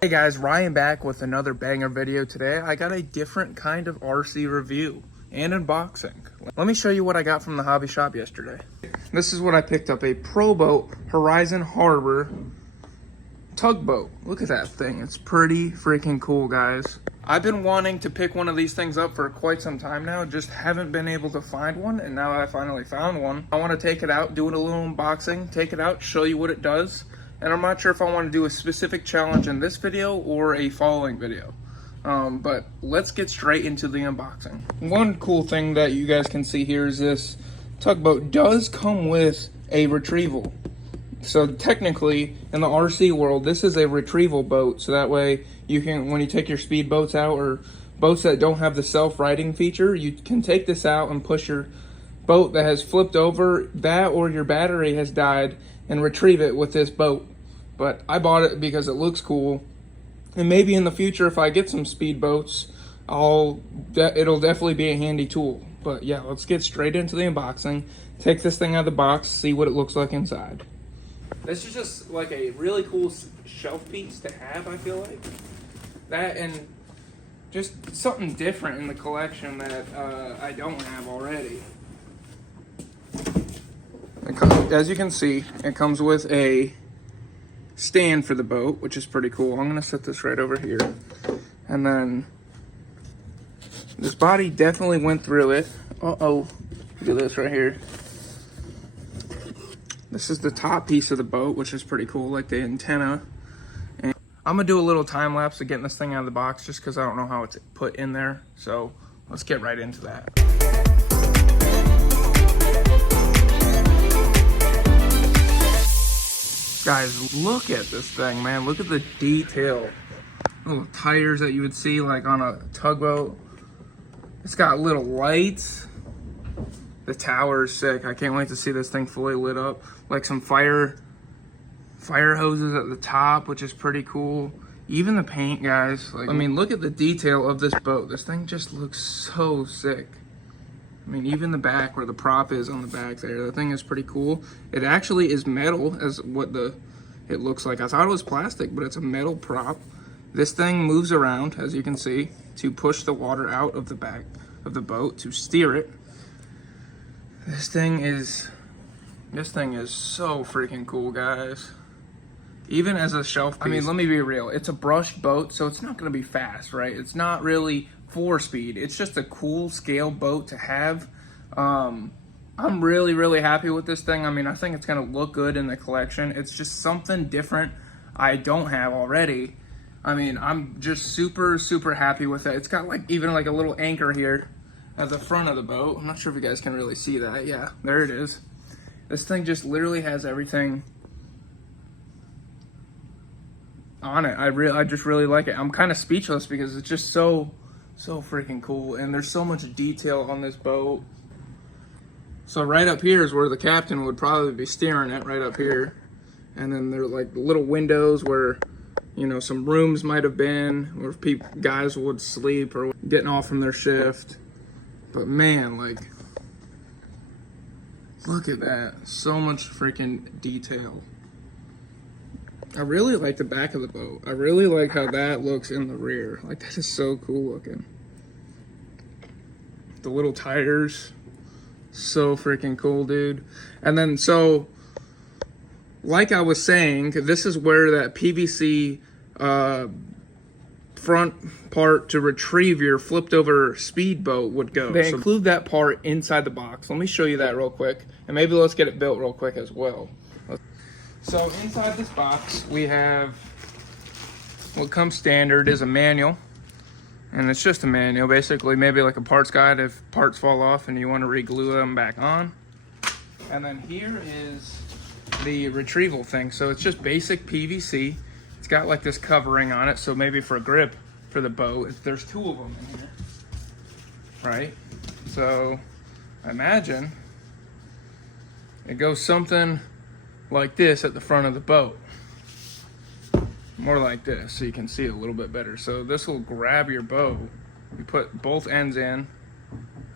Hey guys, Ryan back with another banger video today. I got a different kind of RC review and unboxing. Let me show you what I got from the hobby shop yesterday. This is what I picked up, a Pro Boat Horizon Harbor tugboat. Look at that thing, it's pretty freaking cool, guys. I've been wanting to pick one of these things up for quite some time now, just haven't been able to find one, and now I finally found one. I want to take it out, do it a little unboxing, take it out, show you what it does. And I'm not sure if I want to do a specific challenge in this video or a following video. But let's get straight into the unboxing. One cool thing that you guys can see here is this tugboat does come with a retrieval. So technically, in the RC world, this is a retrieval boat. So that way, you can, when you take your speed boats out or boats that don't have the self-righting feature, you can take this out and push your boat that has flipped over, that or your battery has died, and retrieve it with this boat. But I bought it because it looks cool, and maybe in the future if I get some speed boats, it'll definitely be a handy tool. But yeah, let's get straight into the unboxing, take this thing out of the box, see what it looks like inside. This is just like a really cool shelf piece to have, I feel like. That and just something different in the collection that I don't have already. As you can see, it comes with a stand for the boat, which is pretty cool. I'm gonna set this right over here. And then this body definitely went through it. Uh-oh, look at this right here. This is the top piece of the boat, which is pretty cool, like the antenna. And I'm gonna do a little time lapse of getting this thing out of the box just because I don't know how it's put in there. So let's get right into that. Guys, look at this thing, man. Look at the detail. Little tires that you would see like on a tugboat. It's got little lights. The tower is sick. I can't wait to see this thing fully lit up. Like some fire hoses at the top, which is pretty cool. Even the paint, guys. Like, I mean, look at the detail of this boat. This thing just looks so sick. I mean, even the back where the prop is on the back there, the thing is pretty cool. It actually is metal as what it looks like. I thought it was plastic, but it's a metal prop. This thing moves around, as you can see, to push the water out of the back of the boat to steer it. This thing is so freaking cool, guys. Even as a shelf piece. I mean, let me be real. It's a brushed boat, so it's not going to be fast, right? It's not really 4-speed. It's just a cool scale boat to have. I'm really, really happy with this thing. I mean, I think it's going to look good in the collection. It's just something different I don't have already. I mean, I'm just super, super happy with it. It's got like even like a little anchor here at the front of the boat. I'm not sure if you guys can really see that. Yeah, there it is. This thing just literally has everything on it. I just really like it. I'm kind of speechless because it's just so freaking cool, and there's so much detail on this boat. So right up here is where the captain would probably be steering it, right up here. And then there are like little windows where, you know, some rooms might have been where guys would sleep or getting off from their shift. But man, like, look at that. So much freaking detail. I really like the back of the boat. I really like how that looks in the rear. Like, that is so cool looking. The little tires, so freaking cool, dude. And then, so, like I was saying, this is where that PVC front part to retrieve your flipped over speedboat would go. They include that part inside the box. Let me show you that real quick, and maybe let's get it built real quick as well. So inside this box, we have what comes standard is a manual, and it's just a manual, basically maybe like a parts guide if parts fall off and you want to re-glue them back on. And then here is the retrieval thing. So it's just basic PVC. It's got like this covering on it, so maybe for a grip for the boat. There's 2 of them in here, right? So imagine it goes something like this at the front of the boat. More like this, so you can see it a little bit better. So this will grab your boat. You put both ends in,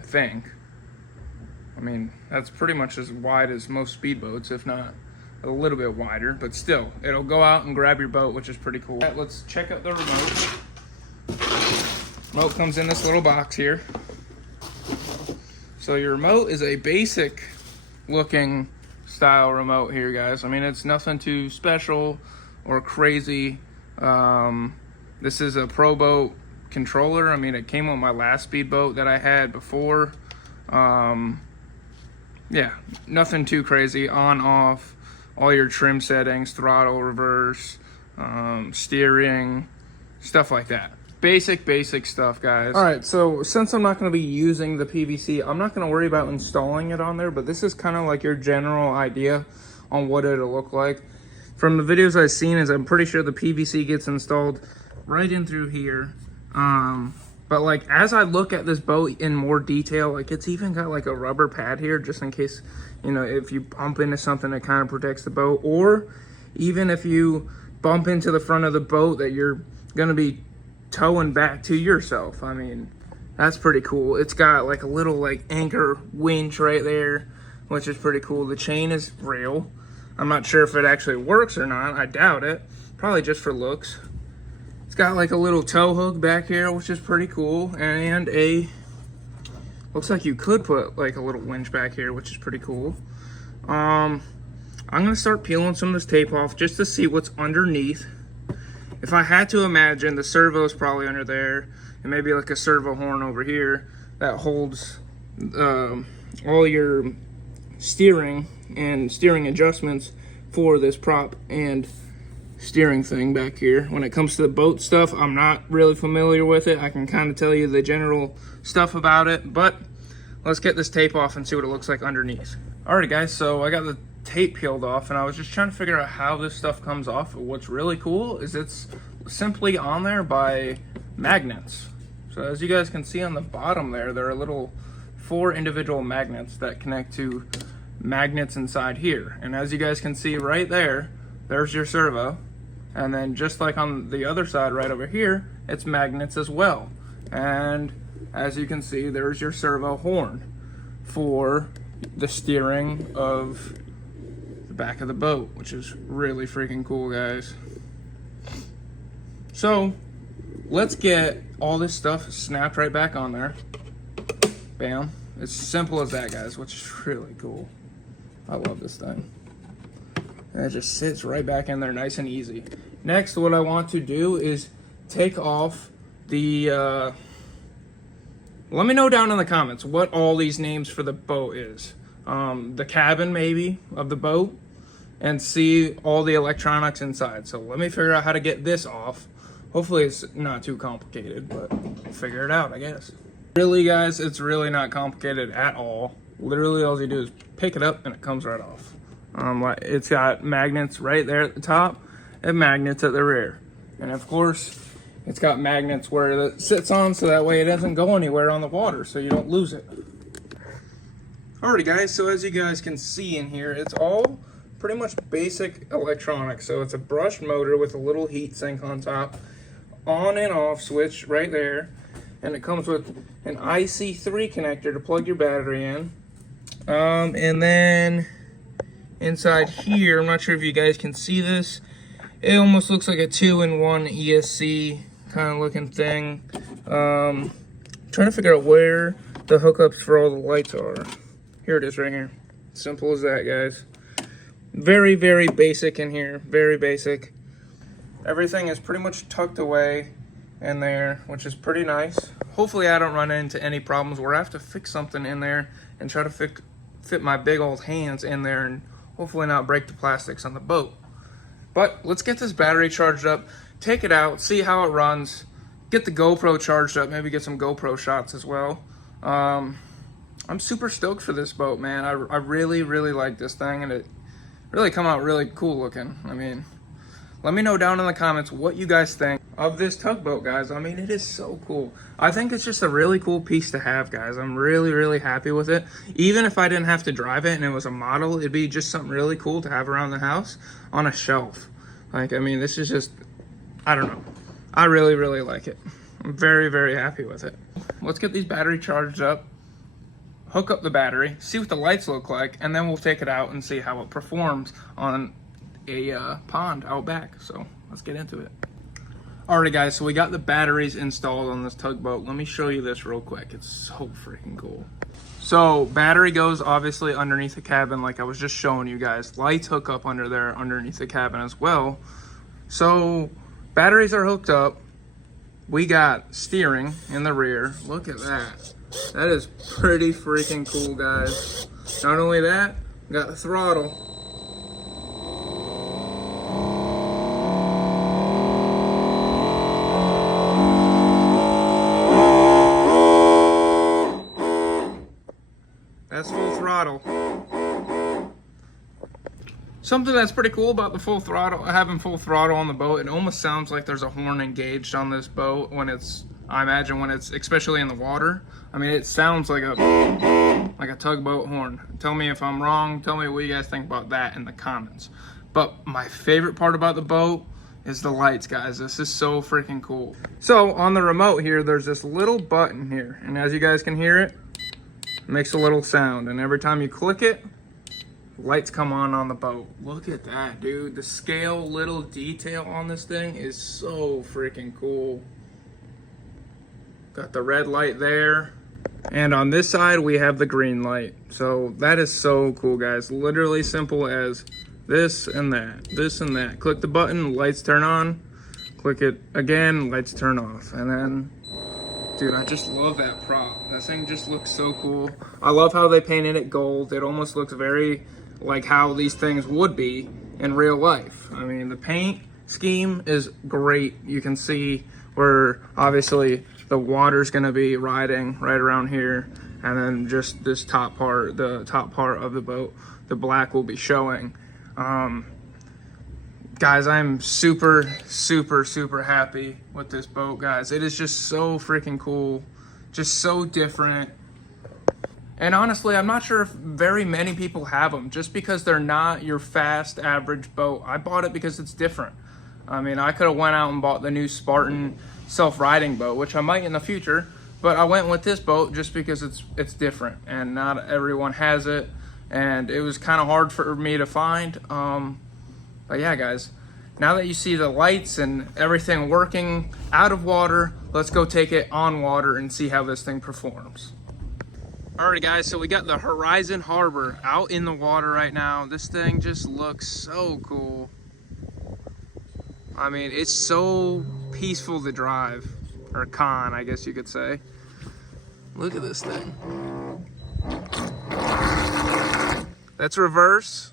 I think. I mean, that's pretty much as wide as most speedboats, if not a little bit wider, but still, it'll go out and grab your boat, which is pretty cool. Right, let's check out the remote. Remote comes in this little box here. So your remote is a basic looking style remote here, guys. I mean, it's nothing too special or crazy. This is a Pro Boat controller. I mean, it came on my last speedboat that I had before. Yeah, nothing too crazy. On, off, all your trim settings, throttle, reverse, steering, stuff like that. Basic stuff, guys. All right, so since I'm not going to be using the PVC, I'm not going to worry about installing it on there, but this is kind of like your general idea on what it'll look like. From the videos I've seen, is I'm pretty sure the PVC gets installed right in through here. But like, as I look at this boat in more detail, like it's even got like a rubber pad here just in case, you know, if you bump into something that kind of protects the boat, or even if you bump into the front of the boat that you're going to be towing back to yourself. I mean, that's pretty cool. It's got like a little like anchor winch right there, which is pretty cool. The chain is real. I'm not sure if it actually works or not. I doubt it. Probably just for looks. It's got like a little tow hook back here, which is pretty cool. And looks like you could put like a little winch back here, which is pretty cool. I'm gonna start peeling some of this tape off just to see what's underneath. If I had to imagine, the servo's probably under there, and maybe like a servo horn over here that holds all your steering and steering adjustments for this prop and steering thing back here. When it comes to the boat stuff, I'm not really familiar with it. I can kind of tell you the general stuff about it, but let's get this tape off and see what it looks like underneath. Alrighty guys, so I got the tape peeled off and I was just trying to figure out how this stuff comes off. What's really cool is it's simply on there by magnets. So as you guys can see on the bottom there are little 4 individual magnets that connect to magnets inside here. And as you guys can see right there, there's your servo. And then just like on the other side right over here, it's magnets as well. And as you can see, there's your servo horn for the steering of the back of the boat, which is really freaking cool, guys. So let's get all this stuff snapped right back on there. Bam. It's simple as that, guys, which is really cool. I love this thing. And it just sits right back in there nice and easy. Next, what I want to do is take off the let me know down in the comments what all these names for the boat is. The cabin maybe of the boat, and see all the electronics inside. So let me figure out how to get this off. Hopefully it's not too complicated, but we'll figure it out, I guess. Really guys, it's really not complicated at all. Literally all you do is pick it up and it comes right off. It's got magnets right there at the top and magnets at the rear. And of course, it's got magnets where it sits on so that way it doesn't go anywhere on the water so you don't lose it. Alrighty guys, so as you guys can see in here, it's all pretty much basic electronics. So it's a brushed motor with a little heat sink on top, on and off switch right there, and it comes with an IC3 connector to plug your battery in. And then inside here, I'm not sure if you guys can see this, it almost looks like a 2-in-1 ESC kind of looking thing. Trying to figure out where the hookups for all the lights are. Here it is right here. Simple as that, guys. Very, very basic in here. Very basic. Everything is pretty much tucked away in there, which is pretty nice. Hopefully I don't run into any problems where I have to fix something in there and try to fit my big old hands in there and hopefully not break the plastics on the boat. But let's get this battery charged up, take it out, see how it runs, get the GoPro charged up, maybe get some GoPro shots as well. I'm super stoked for this boat, man. I really, really like this thing, and it really come out really cool looking. I mean, let me know down in the comments what you guys think of this tugboat, guys. I mean, it is so cool. I think it's just a really cool piece to have, guys. I'm really, really happy with it. Even if I didn't have to drive it and it was a model, it'd be just something really cool to have around the house on a shelf. Like, I mean, this is just, I don't know. I really, really like it. I'm very, very happy with it. Let's get these batteries charged up. hook up the battery, see what the lights look like, and then we'll take it out and see how it performs on a pond out back. So let's get into it. Alrighty guys, so we got the batteries installed on this tugboat. Let me show you this real quick. It's so freaking cool. So battery goes obviously underneath the cabin like I was just showing you guys. Lights hook up under there underneath the cabin as well. So batteries are hooked up. We got steering in the rear. Look at that. That is pretty freaking cool, guys. Not only that, we got the throttle. That's full throttle. Something that's pretty cool about the full throttle, having full throttle on the boat, it almost sounds like there's a horn engaged on this boat when it's, I imagine when it's, especially in the water. I mean, it sounds like a tugboat horn. Tell me if I'm wrong. Tell me what you guys think about that in the comments. But my favorite part about the boat is the lights, guys. This is so freaking cool. So on the remote here, there's this little button here. And as you guys can hear it, makes a little sound, and every time you click it, lights come on the boat. Look at that, dude. The scale, little detail on this thing is so freaking cool. Got the red light there, and on this side we have the green light. So that is so cool, guys. Literally simple as this and that, this and that. Click the button, lights turn on. Click it again, lights turn off. And then, dude, I just love that prop. That thing just looks so cool. I love how they painted it gold. It almost looks very like how these things would be in real life. I mean, the paint scheme is great. You can see where obviously the water's gonna be riding right around here, and then just this top part, the top part of the boat, the black will be showing. Guys, I'm super happy with this boat, guys. It is just so freaking cool, just so different. And honestly, I'm not sure if very many people have them, just because they're not your fast average boat. I bought it because it's different. I mean, I could have went out and bought the new Spartan self-riding boat, which I might in the future, but I went with this boat just because it's different and not everyone has it, and it was kind of hard for me to find. But yeah, guys, now that you see the lights and everything working out of water, let's go take it on water and see how this thing performs. Alright guys, so we got the Horizon Harbor out in the water right now. This thing just looks so cool. I mean, it's so peaceful to drive, or con, I guess you could say. Look at this thing. That's reverse.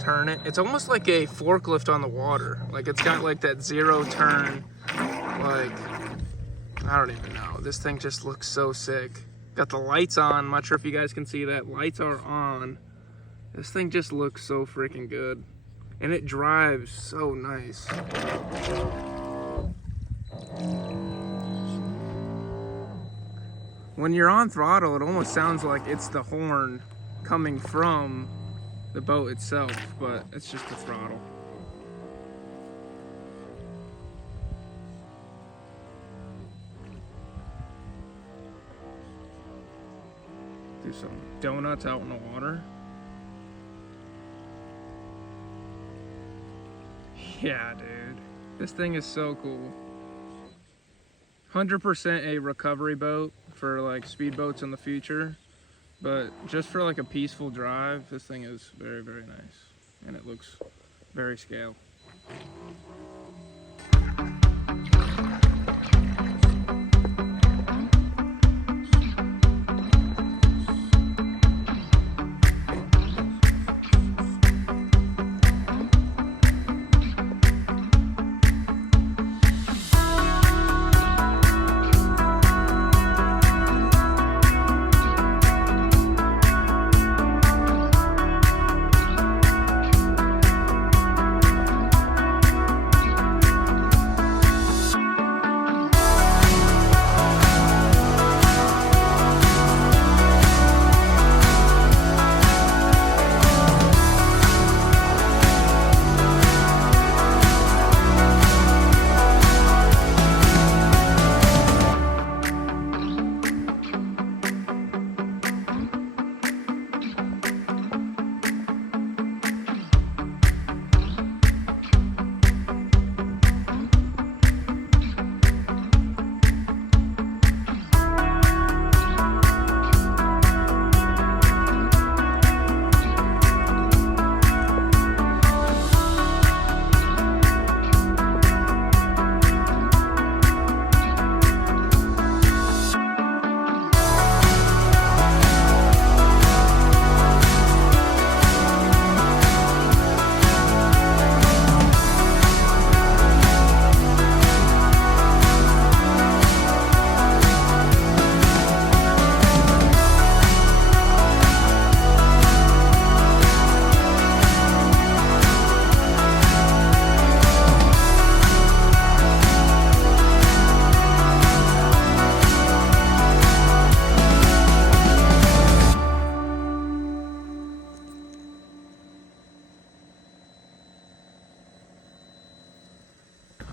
Turn it. It's almost like a forklift on the water. Like it's got like that zero turn, like, I don't even know. This thing just looks so sick. Got the lights on. I'm not sure if you guys can see that. Lights are on. This thing just looks so freaking good. And it drives so nice. When you're on throttle, it almost sounds like it's the horn coming from the boat itself, but it's just the throttle. Do some donuts out in the water. Yeah, dude. This thing is so cool. 100% a recovery boat for like speedboats in the future. But just for like a peaceful drive, this thing is very, very nice. And it looks very scale.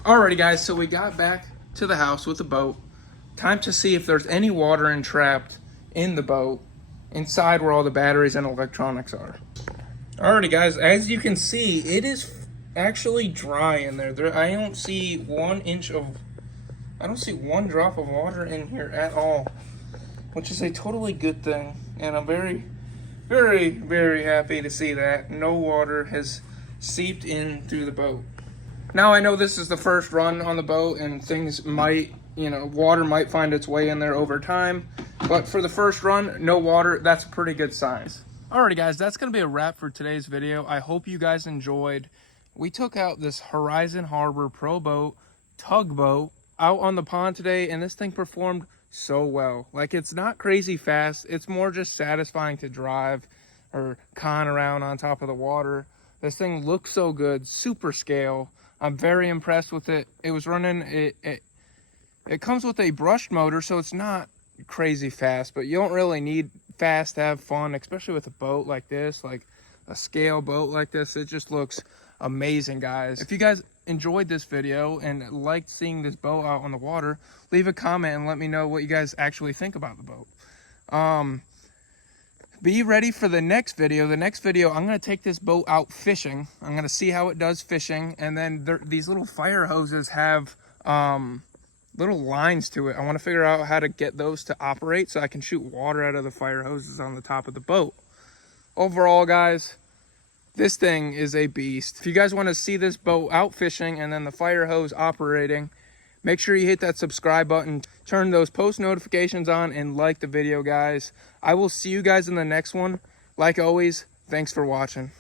Alrighty guys, so we got back to the house with the boat. Time to see if there's any water entrapped in the boat, inside where all the batteries and electronics are. Alrighty guys, as you can see, it is actually dry in there. I don't see 1 inch of, I don't see 1 drop of water in here at all, which is a totally good thing. And I'm very, very, very happy to see that no water has seeped in through the boat. Now I know this is the first run on the boat and things might, water might find its way in there over time. But for the first run, no water, that's a pretty good sign. Alrighty guys, that's going to be a wrap for today's video. I hope you guys enjoyed. We took out this Horizon Harbor Pro Boat tugboat out on the pond today, and this thing performed so well. Like, it's not crazy fast. It's more just satisfying to drive or con around on top of the water. This thing looks so good, super scale. I'm very impressed with it. It was running, it comes with a brushed motor, so it's not crazy fast, but you don't really need fast to have fun, especially with a boat like this, like a scale boat like this. It just looks amazing, guys. If you guys enjoyed this video and liked seeing this boat out on the water, leave a comment and let me know what you guys actually think about the boat. Be ready for the next video. The next video, I'm going to take this boat out fishing. I'm going to see how it does fishing. And then these little fire hoses have little lines to it. I want to figure out how to get those to operate so I can shoot water out of the fire hoses on the top of the boat. Overall, guys, this thing is a beast. If you guys want to see this boat out fishing and then the fire hose operating, make sure you hit that subscribe button, turn those post notifications on, and like the video, guys. I will see you guys in the next one. Like always, thanks for watching.